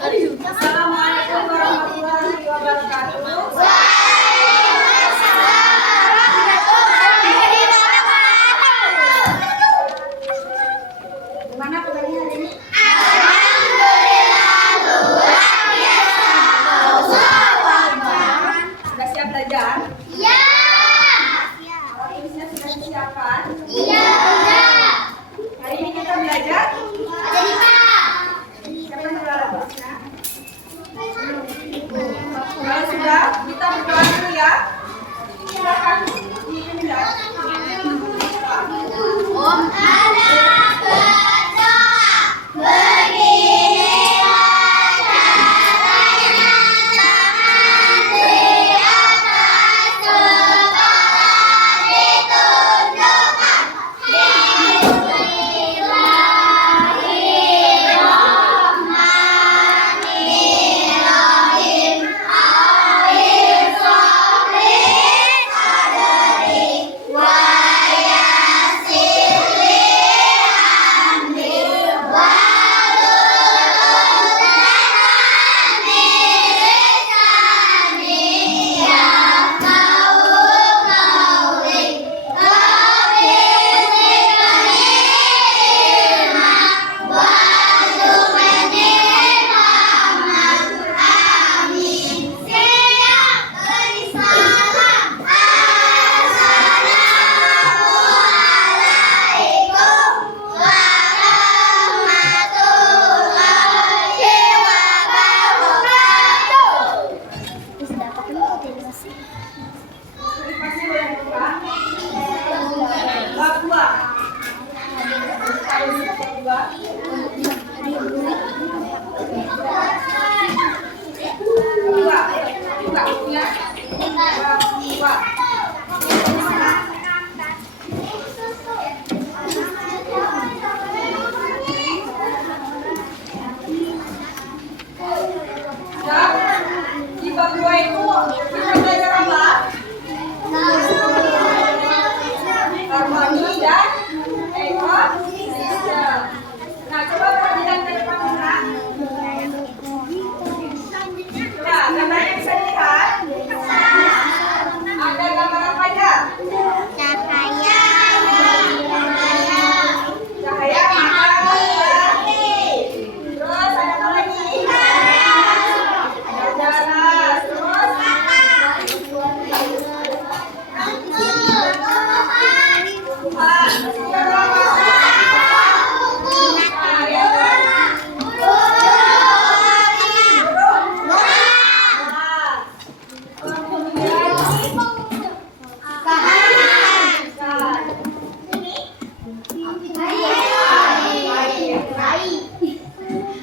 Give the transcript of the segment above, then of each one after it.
Assalamualaikum warahmatullahi wabarakatuh. Gimana kabarnya hari ini? Alhamdulillah luar biasa. Sudah siap belajar? Iya. Tulisnya sudah disiapkan? Iya, udah. Hari ini kita belajar? Jadi Pak. Siapa yang berdoa? Kalau sudah, kita berdoa dulu ya. Silakan dipindah. Om ada berdoa. Beginilah caranya. Tangan di atas kepala ditunjukkan. Bismillahirrahmanirrahim. Alif lam mim adari wa yassir li amri wahlul 'uqdatam min lisani yafqahu qawli. Rabbi zidni ilma warzuqni fahman. Amin. Siap. Beri salam. Assalamualaikum warahmatullahi wabarakatuh. Masih boleh buka? Bab 2. Buka bukunya. Bab 2. Di bab 2 itu kita belajar apa? Harmoni dan ekosistem. Nah, coba perhatikan ke depan anak. Nah, gambarnya bisa dilihat. Ada gambar apa aja? Cahaya. Cahaya, matahari. Terus ada apa lagi? Ada jarak. Terus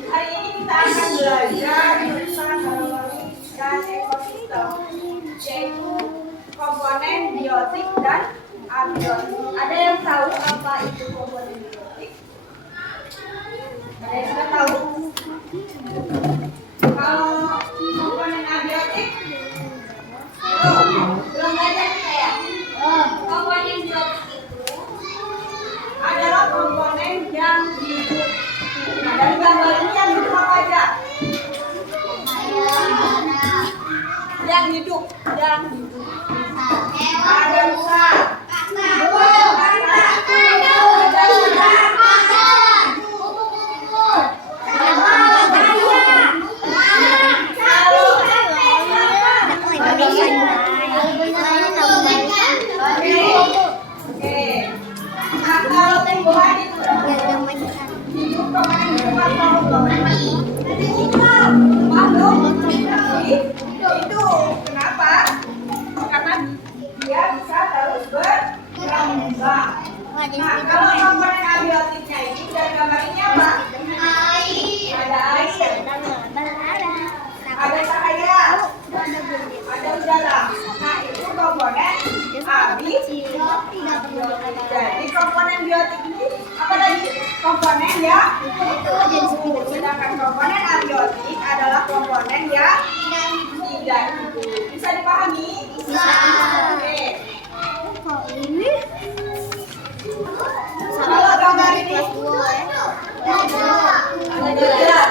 hari ini kita akan belajar tentang harmoni dan ekosistem, yaitu komponen biotik dan abiotik. Ada yang tahu apa itu komponen biotik? Ada yang sudah tahu? Kalau komponen abiotik, belum belajar kita ya? Komponen biotik itu adalah komponen yang hidup. Nah, dari gambar ini yang hidup apa aja? Yang hidup. Ada rusa. Oke. Nah, kalau tumbuhan itu hidup komponen hidup atau makhluk hidup. Kenapa? Karena dia bisa terus berkembang. Nah, kalau komponen abiotiknya ini dari gambar ini apa? Ada air, ada cahaya, ada udara. Nah, itu komponen abiotik. Jadi komponen biotik ini apa tadi? Komponen yang hidup. Sedangkan komponen abiotik adalah komponen yang tidak hidup. Bisa dipahami? Bisa. Oke. Ini Kalau gambar ini kelas 2 ya. ada jalan.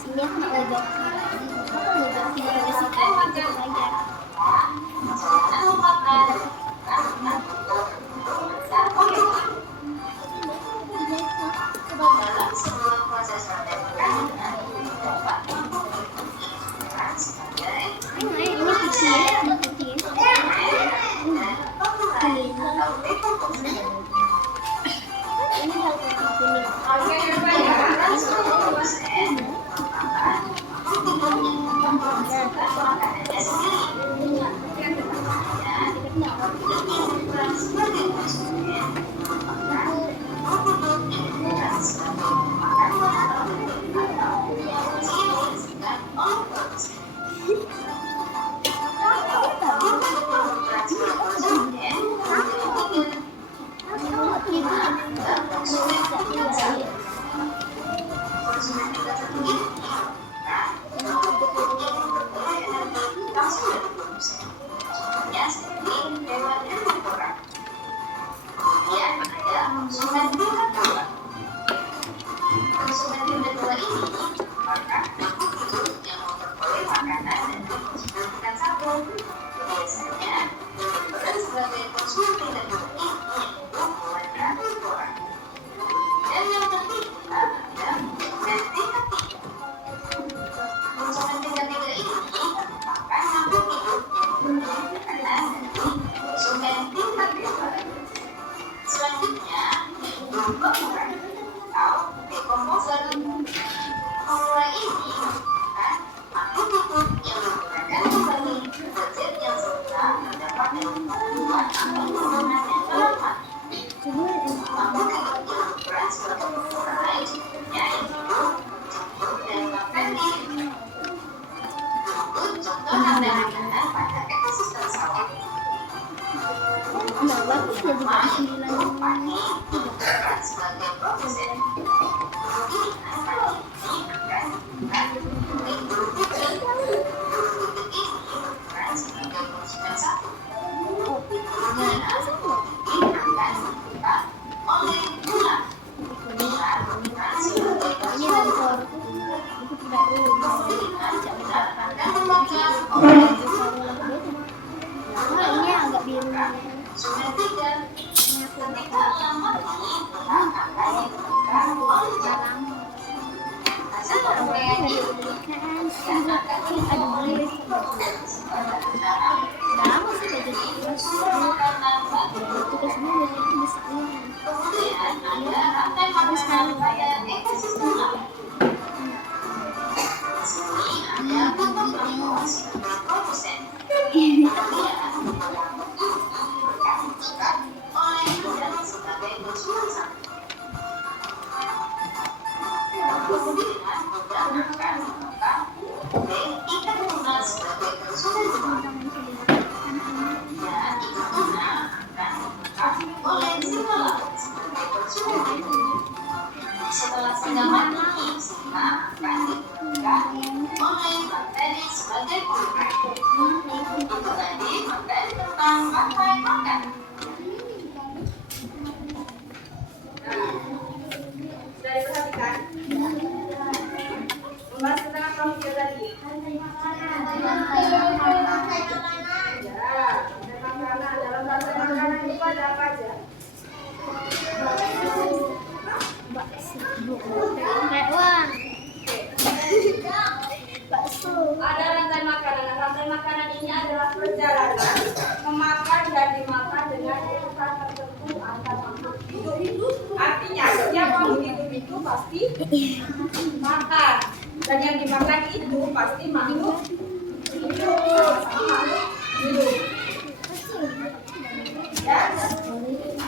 Sini aku mau joki. Aku mau joki dari situ aku belajar. Ini agak biru. Setelah sedang ini, akan digunakan oleh materi sebagai program. Itu tadi materi tentang pakai makan. Sudah diperhatikan? Membahas tentang apa video tadi? Ya, makanan. Dalam bahasa makanan itu ada apa aja? Bakso. Ada rantai makanan. Rantai makanan ini adalah perjalanan memakan dan dimakan dengan urutan tertentu antar makhluk hidup. Artinya setiap makhluk hidup itu pasti makan, dan yang dimakan itu pasti makhluk hidup, sama makhluk hidup. Ya.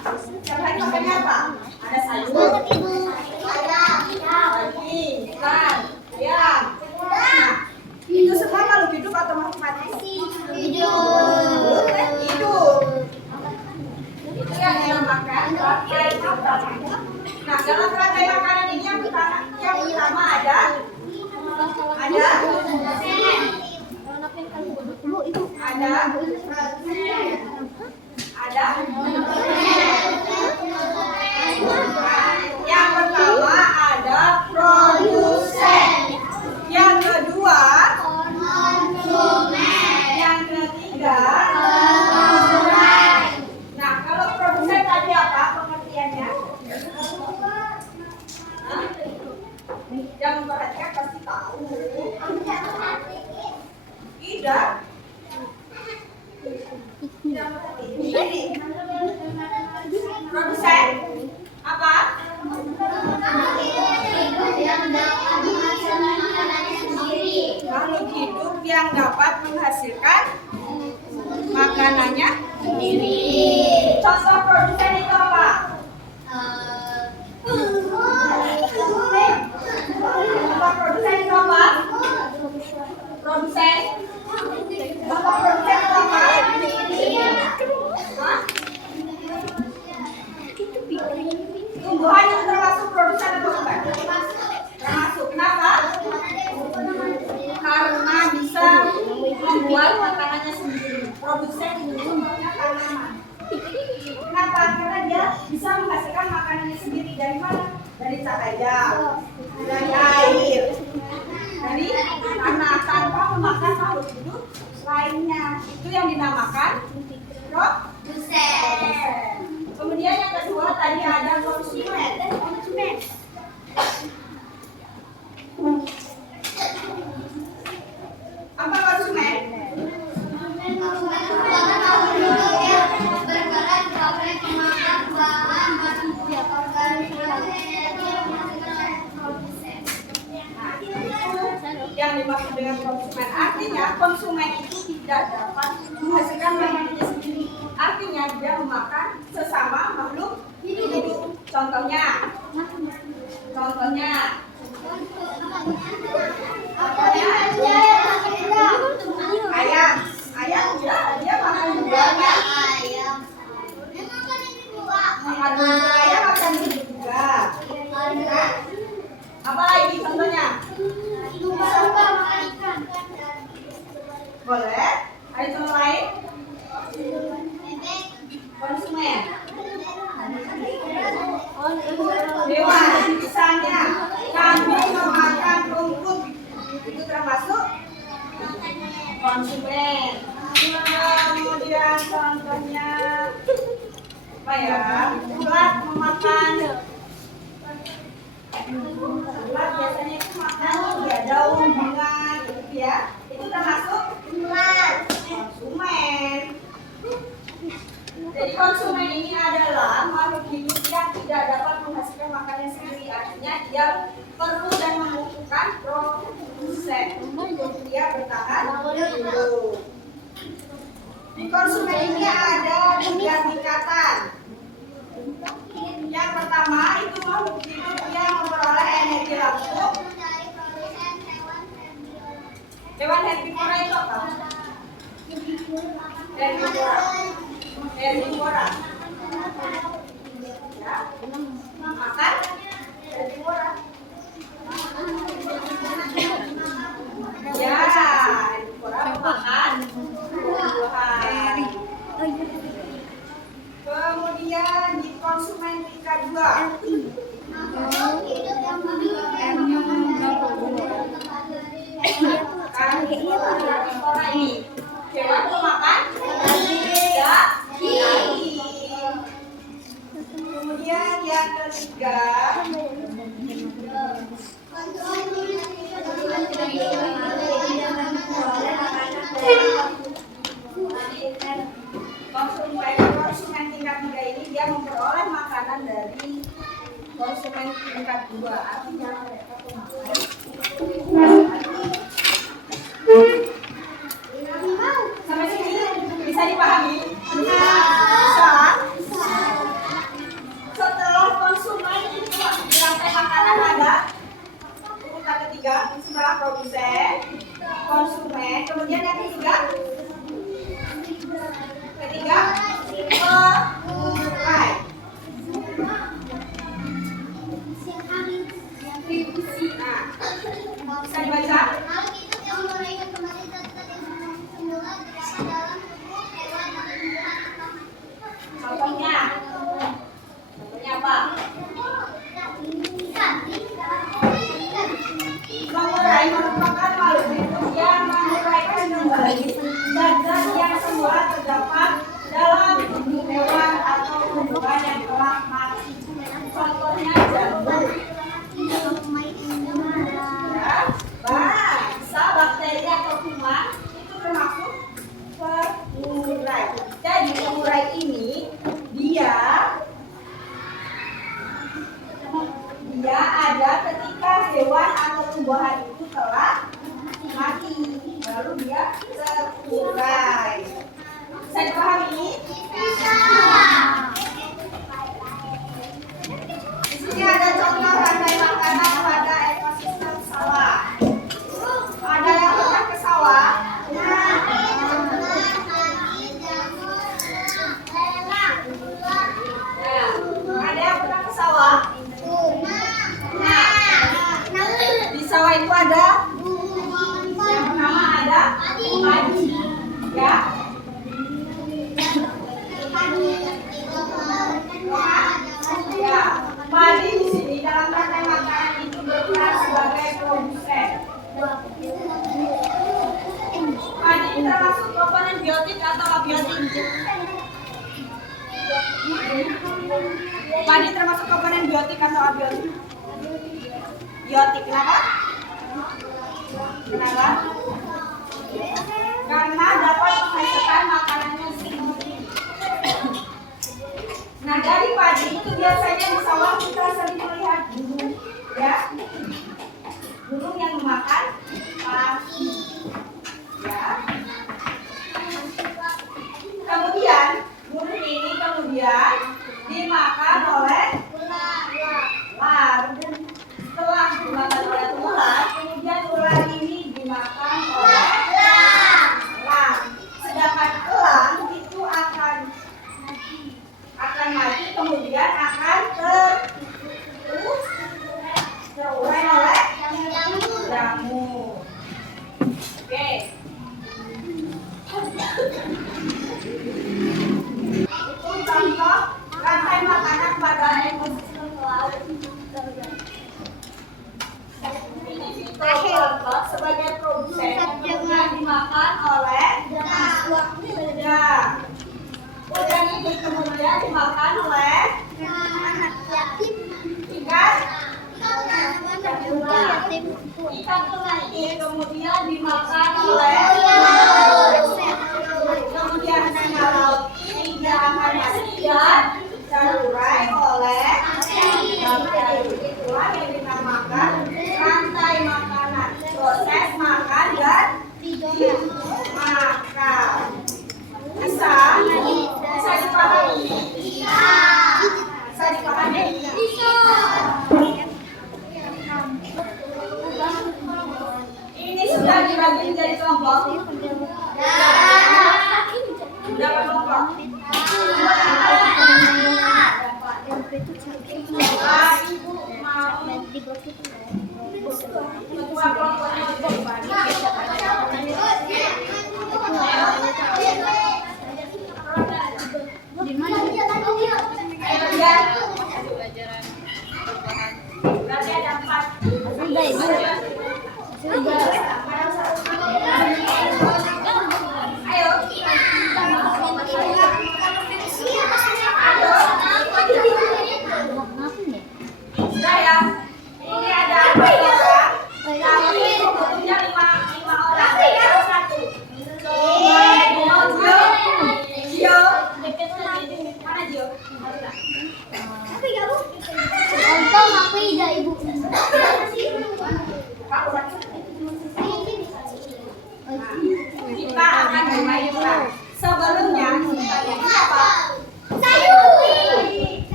Setiap hari makannya apa? Ada sayur, daging, ikan, ayam. Nah, itu semua makhluk hidup atau makhluk mati? Hidup. Bu, itu Ada? Ada? Yang pertama ada produsen. Yang kedua yang ketiga nah, kalau produsen tadi apa pengertiannya? Hah? Yang memperhatikan pasti tahu. Tidak. Ini produsen apa? Makhluk hidup yang dapat menghasilkan makanannya sendiri. Contoh produsen itu apa? Contoh produsen itu apa? Produsen. Contoh produsen itu apa? Hah? Tumbuhan itu termasuk produsen atau bukan? Termasuk. Kenapa? Karena bisa membuat makanannya sendiri. Produsen itu contohnya tanaman. Kenapa? Karena dia bisa menghasilkan makanannya sendiri. Dari mana? Dari cahaya, dari air, dari tanah, tanpa memakan makhluk hidup lainnya. Itu yang dinamakan produsen. Kemudian yang kedua tadi ada konsumen. Apa konsumen? Yang dimaksud dengan konsumen artinya konsumen itu tidak dapat menghasilkan makanannya sendiri. Artinya dia memakan sesama makhluk hidup. Contohnya ayam. Ayam dia makan juga kan? Makan juga ayam makan juga. Apa lagi contohnya? Boleh? Ada contoh lain? Konsumen. Hewan, misalnya kambing memakan rumput, itu termasuk konsumen. Kemudian contohnya apa ya? Ulat memakan. Ulat biasanya itu makan ya daun bunga gitu ya. Itu termasuk konsumen. Jadi konsumen ini adalah makhluk hidup yang tidak dapat menghasilkan makanan sendiri. Artinya dia perlu dan membutuhkan produsen untuk dia bertahan hidup. Konsumen ini ada 3 tingkatan. Yang pertama itu makhluk hidup yang memperoleh energi langsung. Hewan herbivora itu apa? Herbivora. Ya, makan herbivora. Ya, herbivora makan buah-buahan. Kemudian di konsumen tingkat 2. Herbivora ini hewan pemakan daging. Kemudian yang ketiga konsumen tingkat 3 ini dia memperoleh makanan dari konsumen tingkat 2. Artinya mereka pemakan. Sampai sini bisa dipahami? Bisa. Setelah konsumen itu di rantai makanan ada urutan ketiga setelah produsen, konsumen, kemudian yang ketiga penyuplai. Nah, zat-zat yang semula terdapat dalam tubuh hewan atau tumbuhan yang telah mati. Contohnya jamur. Ya, bangsa bakteri atau kuman itu termasuk pengurai. Jadi pengurai ini dia ada ketika hewan atau tumbuhan itu telah mati, baru dia terurai. Bisa dipahami? Bisa. Di sini ada contoh rantai makanan pada ekosistem sawah. Ada yang pernah ke sawah? Ada yang pernah ke sawah? Di sawah itu ada yang pertama ada padi, ya. Ya, padi di sini dalam rantai makanan itu berperan sebagai produsen. Padi termasuk komponen biotik atau abiotik? Padi termasuk komponen biotik atau abiotik? Biotik, kenapa? Kenapa? Karena dapat menghasilkan makanannya sendiri. Nah, dari padi itu biasanya di sawah kita sering melihat burung, ya. Burung yang memakan padi, ya. Kemudian burung ini kemudian dimakan oleh ular. Setelah dimakan oleh ular, kemudian ular ini dimakan oleh elang. Sedangkan elang itu akan mati, kemudian akan terurai oleh jamur. Oke. Itu contoh rantai makanan pada ekosistem laut. Ini contoh sebagai produsen yang dimakan oleh udang. Udang ini kemudian dimakan oleh ikan. Ikan tuna ini kemudian dimakan oleh kemudian ikan laut ini dia akan mati dan terurai oleh bakteri. Itulah yang dinamakan rantai makanan, proses makan dan dimakan. Bisa dipahami? Bisa dipahami? Ini sudah dibagi menjadi kelompok.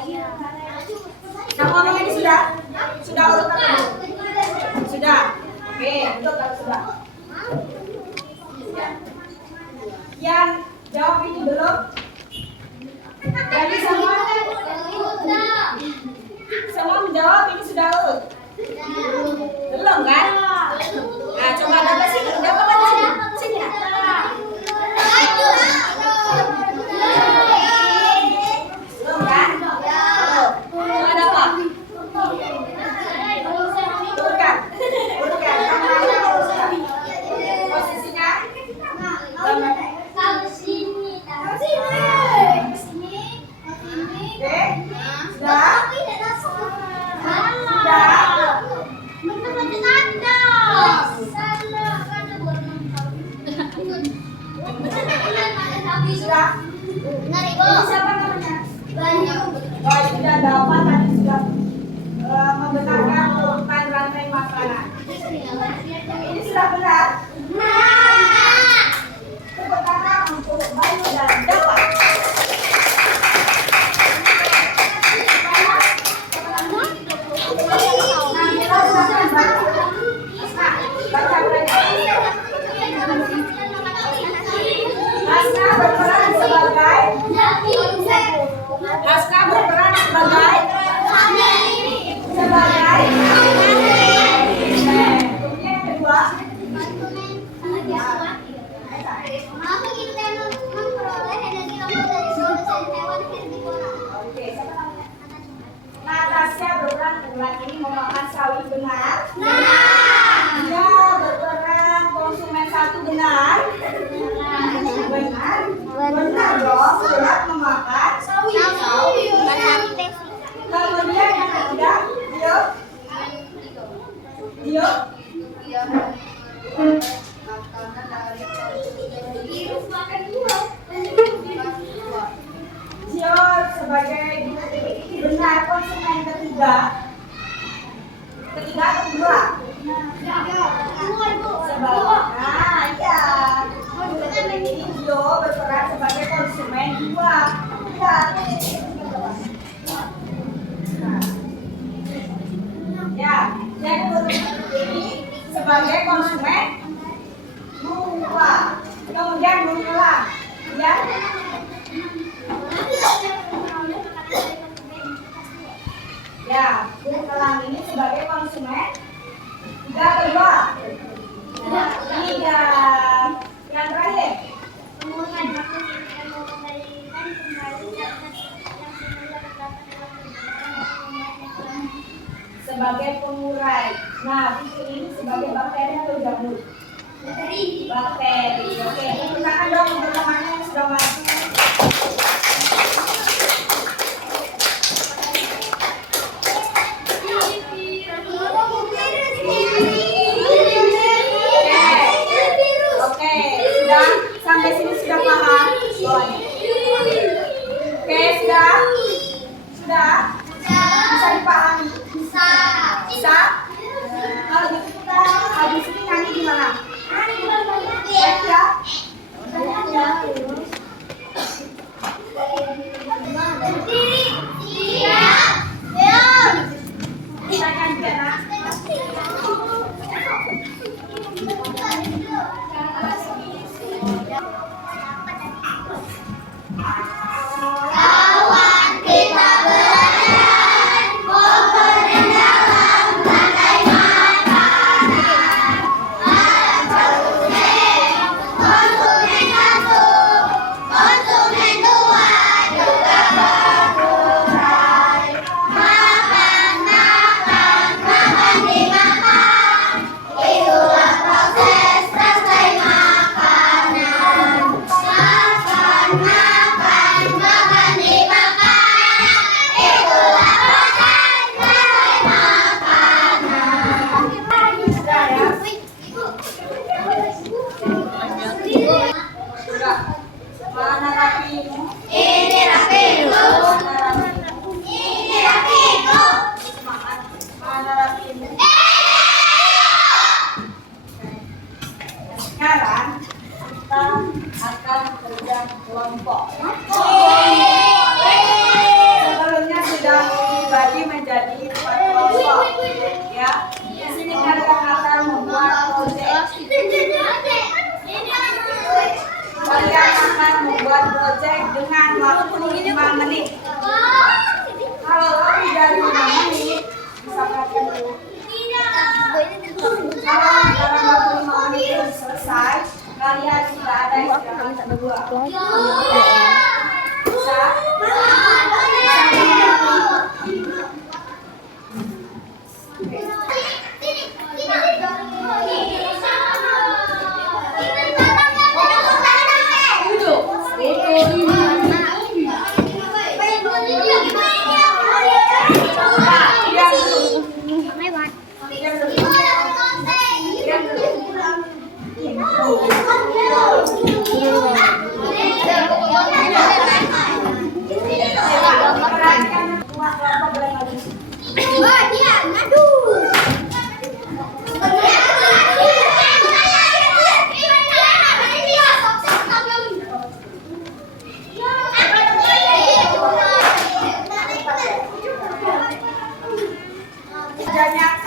Nah, ngomong ini sudah? Sudah urut apa belum? Sudah. Oke, untuk kalau sudah. Yang jawab ini belum? Jadi semua menjawab ini sudah urut? Belum kan? Nah, coba dapat sini. Dapat apa sini? Sini ya? Belum kan? Coba dapat. Urutkan. Urutkan. Posisinya? Oke. Sudah? Sudah? Ini siapa namanya? Oh, ini sudah dapat tadi sudah membenarkan urutan rantai makanan. Ini sudah benar? Tepuk tangan untuk Bayu dan Jawa. Hasna berperan sebagai kemudian yang kedua Natasha berperan bulan ini memakan sawi benar. Dia berperan konsumen satu benar. Benar dong, berat memakan sawi. Kemudian yang ketiga, Dio. Dio sebagai benar konsumen ketiga. Ketiga atau kedua? Nah, iya. Ini Dio berperan sebagai konsumen dua. Ya, yang ini sebagai konsumen dua. Kemudian mengulang, ya. Ya, mengulang ini sebagai konsumen tiga kedua. Tiga. Yang terakhir. Sebagai pengurai. Nah, ini sebagai bakteri atau jamur? Bakteri. Oke, tepuk tangan dong untuk temannya yang sudah masuk. Oke, sudah sampai sini sudah paham? Oke, sudah? Sudah? Bisa dipahami? Bisa? Kalau gitu kita habis ini nyanyi di mana? Ya? Kita nyanyi ya, nak? Mana rapimu? Ini rapimu. Ini rapimu. Semangat. Mana rapimu? Sekarang kita akan kerja kelompok. Sebelumnya Gojek dengan waktu 5 menit. Kalau lebih dari 5 menit, bisa perhatikan dulu. Kalau dalam waktu 5 menit itu selesai, kalian sudah ada istirahat berdua. Bisa?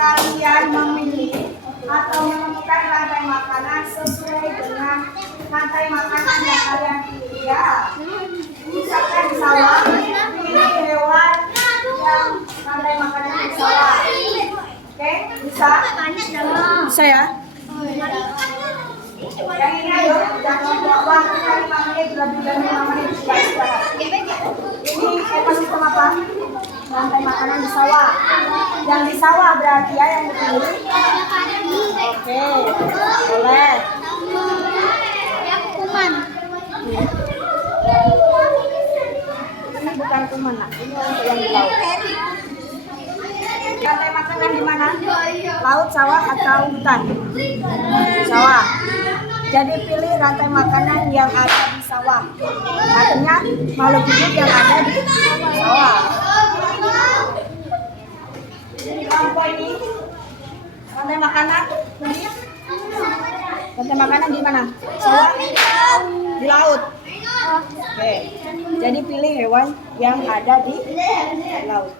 Kalian memilih atau menemukan rantai makanan sesuai dengan rantai makanan yang kalian pilih ya. Misalkan di sawah, pilih hewan yang rantai makanan di sawah. Oke, bisa? Bisa ya? Yang ini ayo, jangan waktu 5 menit, lebih dari 5 menit sudah istirahat. Ini ekosistem apa? Rantai makanan di sawah. Yang di sawah berarti ya yang dipilih. Oke, boleh. Kuman. Ini bukan kuman, nak. Ini untuk yang di laut. Rantai makanan di mana? Laut, sawah, atau hutan? Sawah. Jadi pilih rantai makanan yang ada di sawah. Artinya makhluk hidup yang ada di sawah. Kelompok ini rantai makanan. Rantai makanan di mana? Sawah? Di laut. Oke. Jadi pilih hewan yang ada di laut.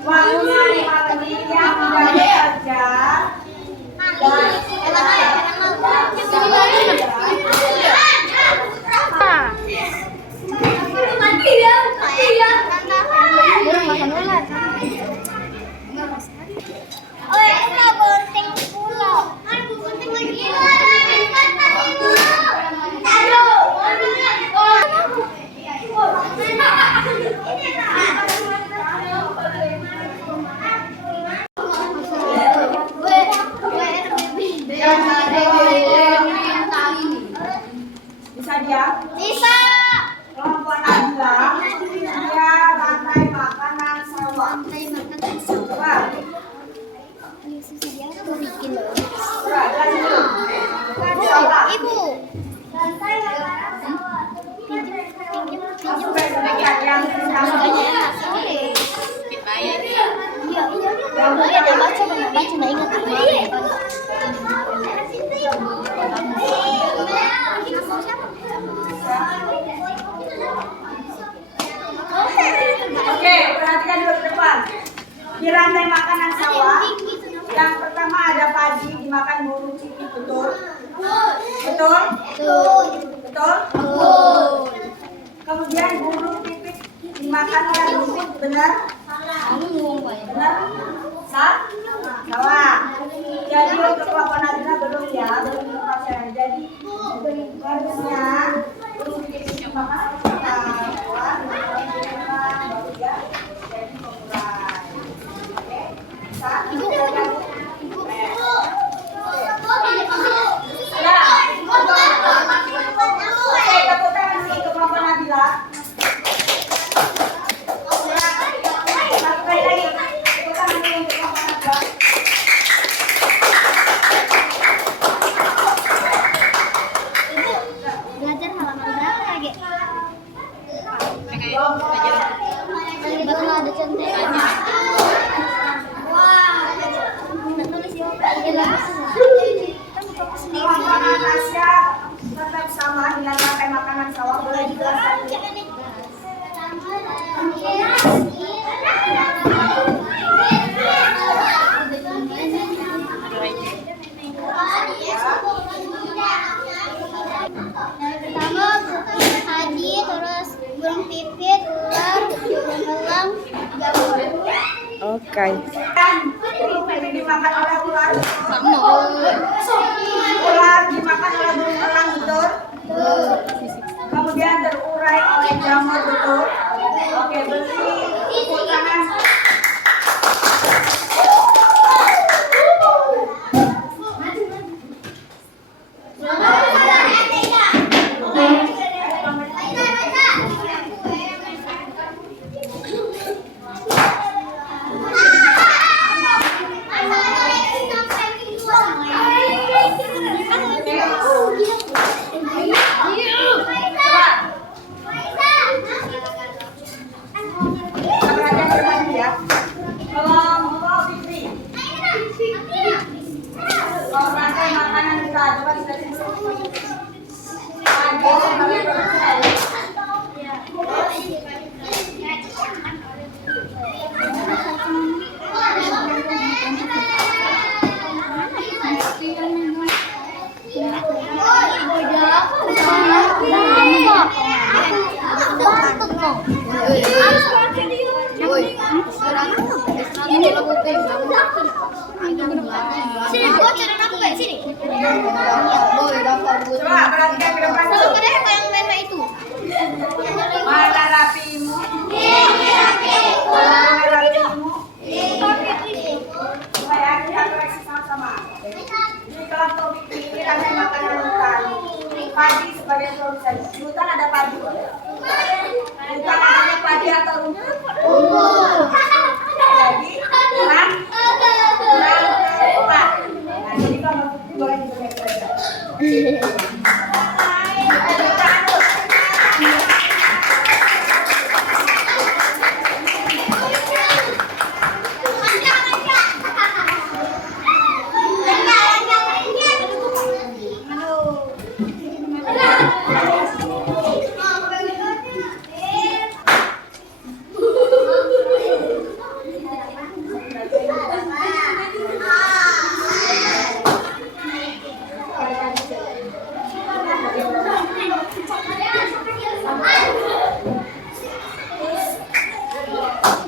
Waktunya 5 menit yang sudah bekerja. Bisa dia? Bisa. Kelompok Nabila, dia rantai makanan sawah. Coba. Ibu. Oke, perhatikan dulu ke depan. Di rantai makanan sawah, yang pertama ada padi dimakan burung cicit, betul? Betul? Betul? Kemudian burung pipit dimakan oleh rumput, benar? Benar? Salah. Jadi untuk kelompok Nabila belum ya, belum dilepaskan. Jadi harusnya burung pipit dimakan oleh hewan, baru ya jadi pemulai. Oke, bisa? Oke, tepuk tangan dulu untuk kelompok Nabila. Sekali lagi, tepuk tangan dulu untuk kelompok Nabila. Belajar halaman berapa lagi? Bakal ada contekannya. Wah, nulis Kelompok Natasha tetap sama dengan rantai makanan sawah, boleh dijelaskan? Pertama, haji, burung pipit, ular, belang, jamur. Oke. Kan ini dimakan oleh ular. Kamu. Ular dimakan oleh burung elang, betul? Kemudian terurai oleh jamur, betul? Oke, beri tepuk tangan. Perhatian berbagi ya. Kalau Fitri, kalau rantai makanan kita coba dikasih dulu. Ada sampai berapa? Sini, gua cari aku kayak sini. Coba perhatikan ke depan dulu. Yang merah itu. Mana rapimu? Mana rapimu? Supaya kita koreksi sama-sama. Jadi kalau topik ini rantai makanan hutan. Padi sebagai produsen. Di hutan ada padi. Hutan adanya padi atau rumput? Jadi kurang tepat. Nah, jadi kalau Fitri boleh diperhatikan.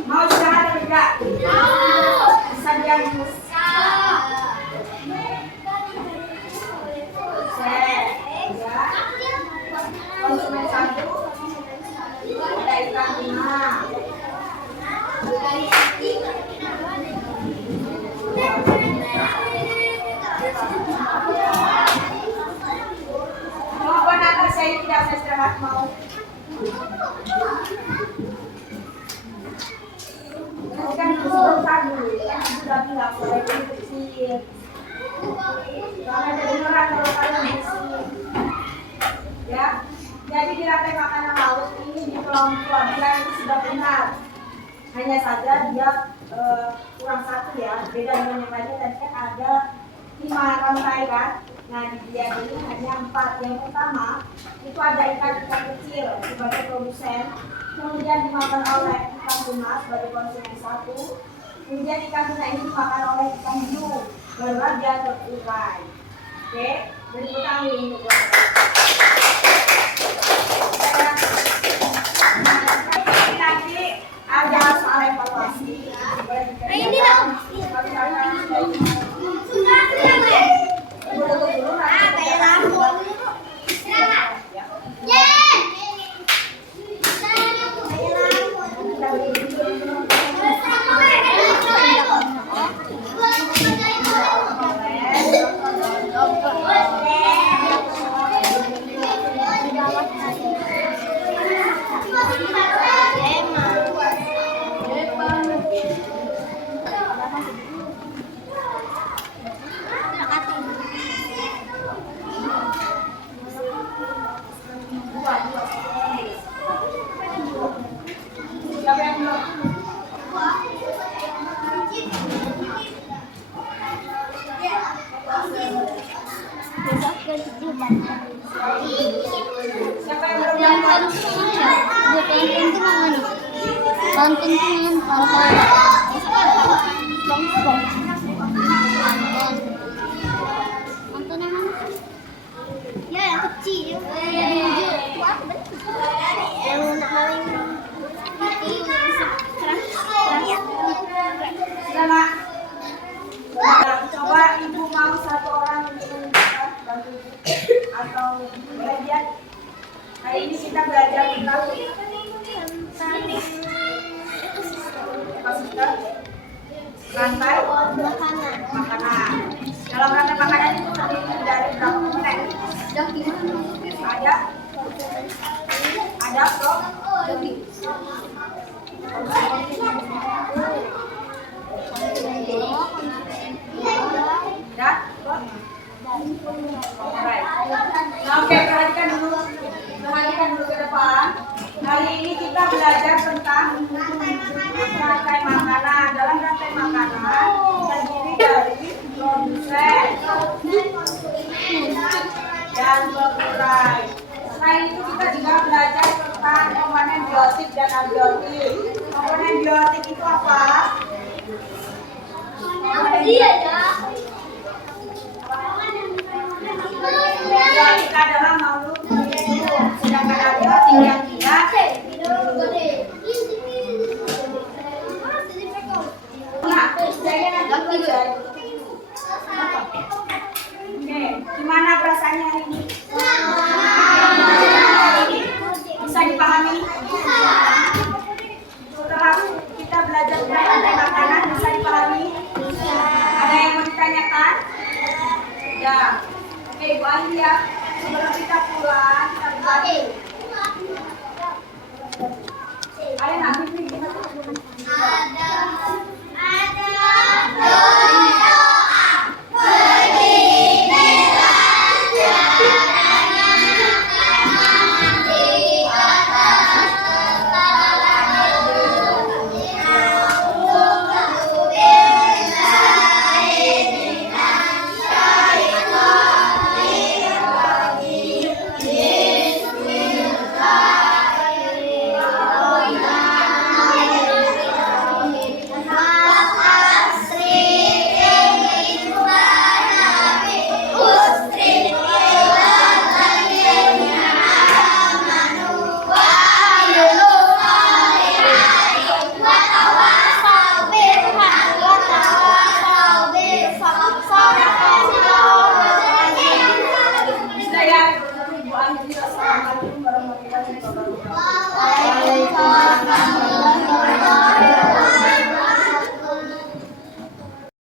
Mau istirahat atau tidak? Bisa diam dulu. Konsumen 1 ada ikan 5. Mau apa saya tidak bisa istirahat mau. Kan sebentar dulu, kan sudah bilang boleh kecil. Karena ada dengeran kalau kalian bersih. Ya, jadi di rantai makanan laut ini di kelompok dia itu sudah benar. Hanya saja dia kurang satu ya, beda dengan yang lainnya. Tadi kan ada 5 rantai kan. Nah di dia ini hanya 4. Yang pertama itu ada ikan-ikan kecil sebagai produsen. Kemudian dimakan oleh ikan tuna sebagai konsumen 1. Kemudian ikan tuna ini dimakan oleh ikan hiu, barulah dia terurai. Oke, berikut kami untuk nanti ada soal evaluasi. Ini dong. Siapa yang belum Yang dapat? pantun itu mana? Pantun itu yang pantun. Pantun yang mana? Ya yang kecil. Yang hijau. Yang Rantai Makanan. makanan. Dalam rantai makanan itu terdiri dari berapa komponen? Ada Prof. Ada Prof. Alright. Nah, oke, perhatikan dulu ke depan. Hari ini kita belajar tentang rantai makanan. Dalam rantai makanan terdiri dari produsen dan pengurai. Selain itu kita juga belajar tentang komponen biotik dan abiotik. Komponen biotik itu apa? Komponen biotik